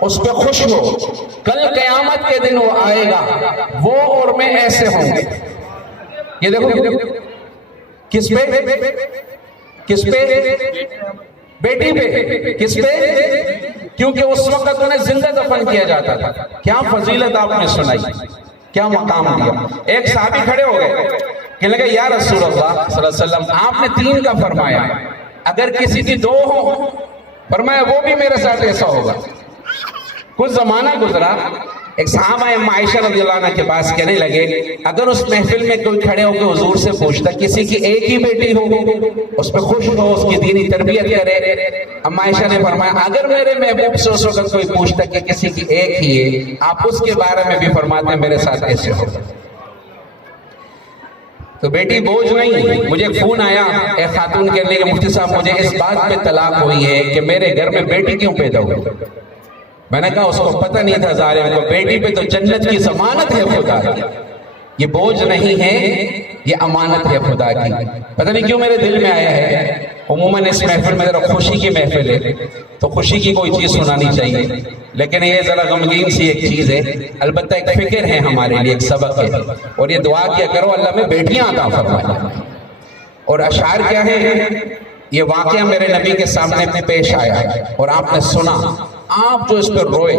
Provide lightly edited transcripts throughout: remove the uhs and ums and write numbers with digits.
اس پہ خوش ہو. کل قیامت کے دن وہ آئے گا, وہ اور میں ایسے ہوں گے. یہ دیکھو کس پہ بیٹی پہ, کس پہ؟ کیونکہ اس وقت انہیں زندہ دفن کیا جاتا تھا. کیا فضیلت آپ نے سنائی, کیا مقام دیا. ایک صحابی کھڑے ہو گئے, کہنے لگے یا رسول اللہ صلی اللہ علیہ وسلم آپ نے 3 کا فرمایا, اگر کسی کی 2 ہو, فرمایا وہ بھی میرے ساتھ ایسا ہوگا. کچھ زمانہ گزرا, ایک صحابہ عائشہ رضی اللہ عنہ کے پاس کہنے لگے اگر اس محفل میں کوئی کھڑے ہو کے حضور سے پوچھتا کسی کی ایک ہی بیٹی ہو, اس پہ خوش ہو, اس کی دینی تربیت کرے. اما عائشہ نے فرمایا اگر میرے محبوب سے اس وقت کوئی پوچھتا کہ کسی کی ایک ہی ہے, آپ اس کے بارے میں بھی فرماتے ہیں میرے ساتھ ایسے ہو. تو بیٹی بوجھ نہیں. مجھے فون آیا ایک خاتون کہنے کہ مفتی صاحب مجھے اس بات پہ طلاق ہوئی ہے کہ میرے گھر میں بیٹی کیوں پیدا ہوئی. میں نے کہا اس کو پتہ نہیں تھا ظالم کو, بیٹی پہ تو جنت کی ضمانت ہے خدا کی. یہ بوجھ نہیں ہے, یہ امانت ہے خدا کی. پتہ نہیں کیوں میرے دل میں آیا ہے. عموماً اس محفل میں ذرا خوشی کی محفل ہے تو خوشی کی کوئی چیز سنانی چاہیے, لیکن یہ ذرا غمگین سی ایک چیز ہے. البتہ ایک فکر ہے ہمارے لیے, ایک سبق ہے, اور یہ دعا کیا کرو اللہ میں بیٹیاں عطا فرمائے. اور اشعار کیا ہے, یہ واقعہ میرے نبی کے سامنے پیش آیا اور آپ نے سنا, آپ جو اس پہ روئے.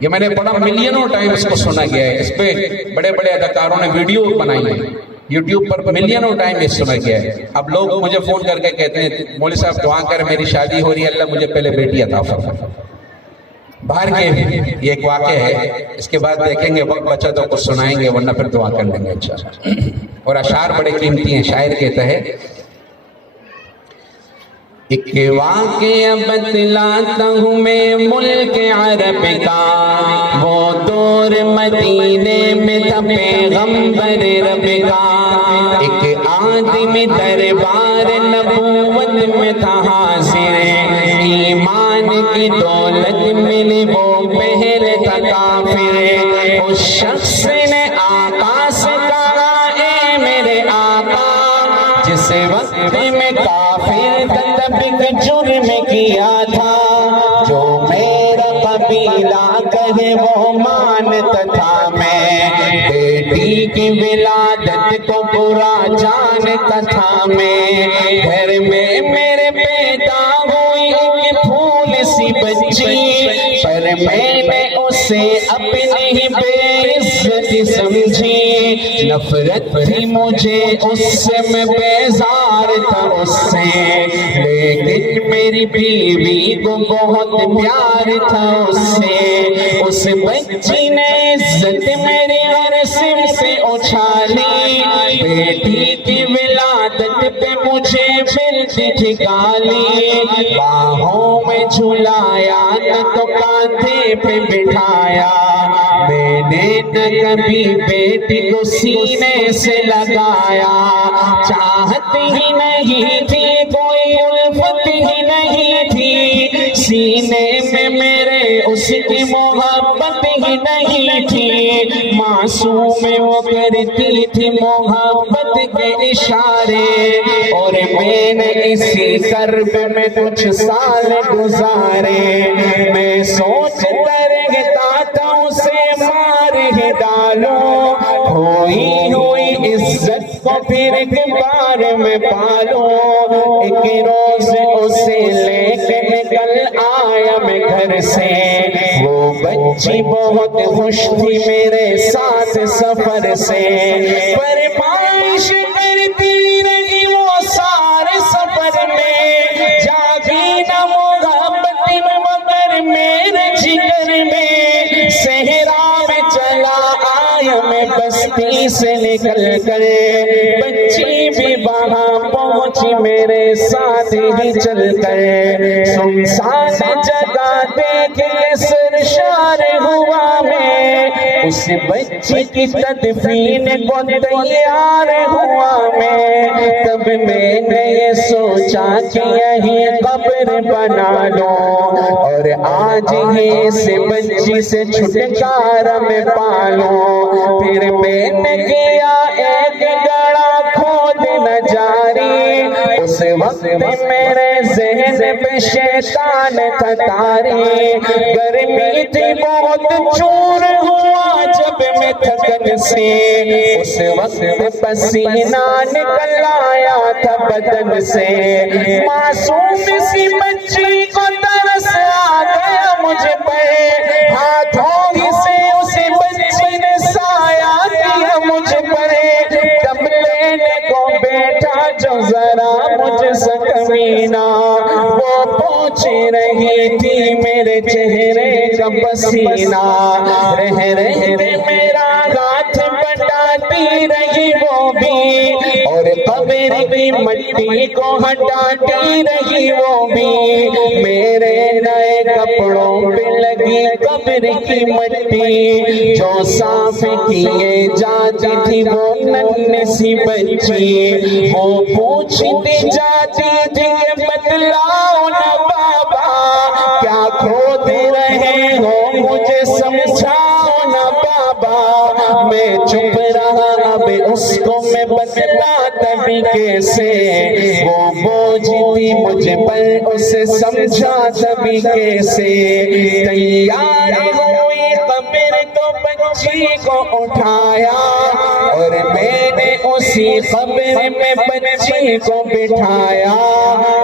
یہ میں نے پڑھا ملینوں ٹائم اس کو سنا گیا ہے. اس پہ بڑے بڑے اداکاروں نے ویڈیو بنائی ہے, یوٹیوب پر ملینوں ٹائم یہ سنا گیا ہے. اب لوگ مجھے فون کر کے کہتے ہیں مولوی صاحب دعا کر میری شادی ہو رہی ہے, اللہ مجھے پہلے بیٹی عطا فرمائے. باہر کے یہ ایک واقعہ ہے, اس کے بعد دیکھیں گے وقت بچا تو کچھ سنائیں گے, ورنہ پھر دعا کر لیں گے انشاءاللہ. اور اشعار بڑے قیمتی ہیں. شاعر کہتا ہے ایک واقعہ بتلاتا ہوں میں ملک عرب کا, وہ دور مدینے میں تھا پیغمبر رب کا. ایک آدمی دربار نبوت میں تھا حاضر, ایمان کی دولت ملی وہ پہلے تھا کافر. اس شخص نے آقا سے کہا اے میرے آقا, جس وقت میں کافر تب جرم کیا تھا, جو میرا قبیلہ کہے وہ مانتا تھا. میں بیٹی کی ولادت کو برا جانتا تھا. میں گھر میں میرے پیدا ہوئی ایک پھول سی بچی, پر میں نے اسے اپنی ہی بے عزت سمجھی. نفرت تھی مجھے اس سے, میں بیزار تھا اس سے, لیکن میری بیوی کو بہت پیار تھا اس سے. اس بچی نے عزت میری ہر سم سے اچھالی, بیٹی کی ولادت پہ مجھے ملتی تھی گالی. باہوں میں جھلایا نہ تو کاندھے پہ بٹھایا, میں نے نہ کبھی بیٹی کو سینے سے لگایا. چاہت ہی نہیں تھی, کوئی الفت ہی نہیں تھی, سینے میں میرے اس کی محبت ہی نہیں تھی. معصوم وہ کرتی تھی محبت کے اشارے, اور میں نے اسی کرب میں کچھ سال گزارے. میں سوچتا رہتا تھا اسے مار ہی ڈالوں, کھوئی ہوئی عزت کو پھر ایک بار میں پالوں. ایک روز اسے لے کے نکل آیا میں گھر سے, وہ بچی بہت خوش تھی میرے ساتھ سفر سے. فرمائش کرتی رہی وہ سارے سفر میں, جاگی نہ محبت مگر میرے جگر میں. صحرا میں چلا آیا میں بستی سے نکل کر, بچی بھی وہاں پہنچی میرے ساتھ ہی چل کر. سنسان جگہ دیکھ کے سرشار ہوا میں, اس بچی کی تدفین کو تیار ہوا میں. تب میں نے یہ سوچا کہ یہی قبر بنا لوں, اور آج ہی اس بچی سے چھٹکارا میں پالوں. پھر میں نے کیا ایک گڑا کھودنا جاری, اس وقت میرے ذہن پہ شیطان تھا طاری، گرمی تھی بہت چور ہوا جب میں تھکن سے، اس وقت پسینہ نکل آیا تھا بدن سے، معصوم سی بچی کو ترس آ گیا مجھ پر، ہاتھوں سے اس بچی نے سایہ کیا مجھ پر، جب لینے کو بیٹھا جو ذرا مجھ سے کمینہ، وہ پوچھ رہی تھی میرے چہرے کا پسینہ، رہ رہتے میرا ہاتھ بٹاتی رہی وہ بھی، اور قبر کی مٹی کو ہٹاتی رہی وہ بھی، میرے نئے کپڑوں پہ لگی قبر کی مٹی، جو صاف کیے جاتی تھی وہ ننھی سی بچی، وہ پوچھتی جاتی تھی کہ بتلاؤ نا بابا کیا کھود رہے ہو، مجھے سمجھاؤ نا بابا، میں چپ رہا اب اس کو میں بتلاتا بھی کیسے، وہ بوجھ تھی مجھ پر اسے سمجھاتا بھی کیسے، تیار ہوئی قبر تو بچی کو اٹھایا، اور میں نے اسی قبر میں بچی کو بٹھایا،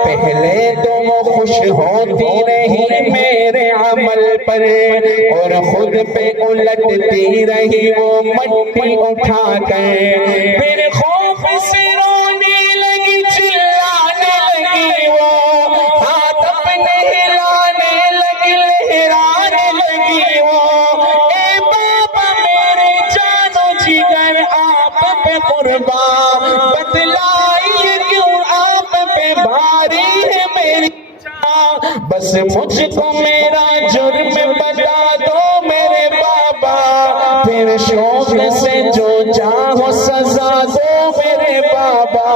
پہلے تو وہ خوش ہوتی رہی میرے عمل پر، اور خود پہ الٹتی رہی وہ مٹی اٹھا کر، پھر خوف سے رونے لگی چلانے لگی وہ، ہاتھ اپنے ہلانے لگی لہرانے لگی وہ، اے بابا میرے جانو جگر آپ پہ قربان، بتلائیے کیوں آپ پہ بھاری ہے میری جان، بس مجھ کو میرا جرم بتا دو میرے بابا، پھر شوق سے جو چاہو سزا دو میرے بابا،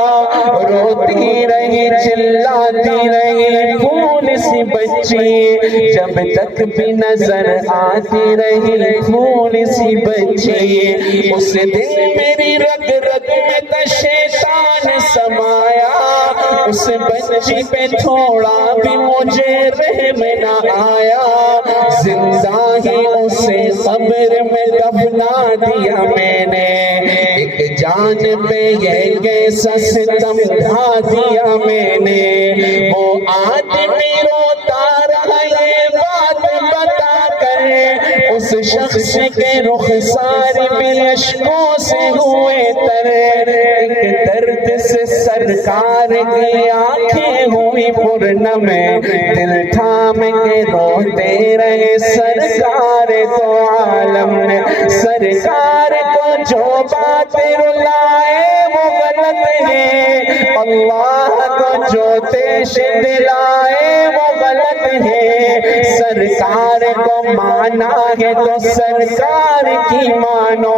روتی رہی چلاتی رہی پھول سی بچی، جب تک بھی نظر آتی رہی پھول سی بچی، اس دن میری رگ رگ میں تا شیطان سمایا، اس بچی پہ تھوڑا بھی مجھے رحم نہ آیا، زندہ ہی اسے قبر میں دفنا دیا میں نے، ایک جان پہ یہ کیسا ستم ڈھا دیا میں نے، وہ آدمی روتا رہا یہ بات بتا کر، اس شخص کے رخسار بھی اشکوں سے ہوئے تر، ایک درد سے سرکار کی آنکھیں ہوئی پرنم، دل تھام کے روتے رہے سرکار تو عالم نے، سرکار کو جو بات رلائے وہ غلط ہے، اللہ کو جو تیش دلائے وہ غلط ہے، سرکار کو مانا ہے تو سرکار کی مانو،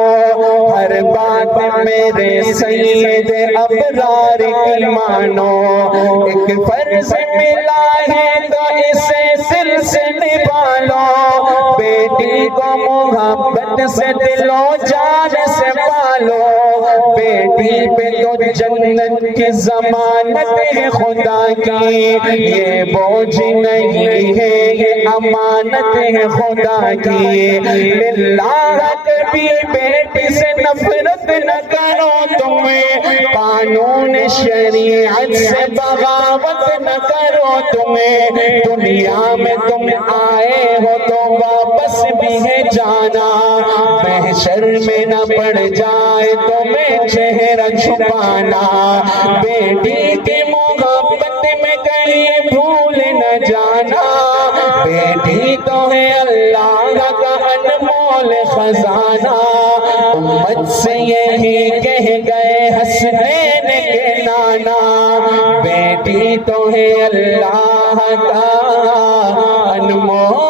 ہر بات میرے سید ابرار کی مانو، ایک فرض ملا ہے تو اسے دل سے نبھا لو، بیٹی کو محبت سے دل و جان سے پالو، بیٹی پہ تو جنت کی ضمانت ہے خدا کی، یہ بوجھ نہیں ہے یہ امانت ہے خدا کی، للہ کبھی بیٹی سے نفرت نہ کرو تمہیں، قانون شریعت سے بغاوت نہ کرو تمہیں، دنیا میں تم آئے ہو تو واپس بھی ہے جانا، محشر میں نہ پڑ جائے تمہیں چہرہ چھپانا، بیٹی کی محبت میں کہیں بھول نہ جانا، بیٹی تو ہے اللہ کا انمول خزانہ، امت سے یہی کہہ گئے حسنین کے نانا، بیٹی تو ہے اللہ کا انمول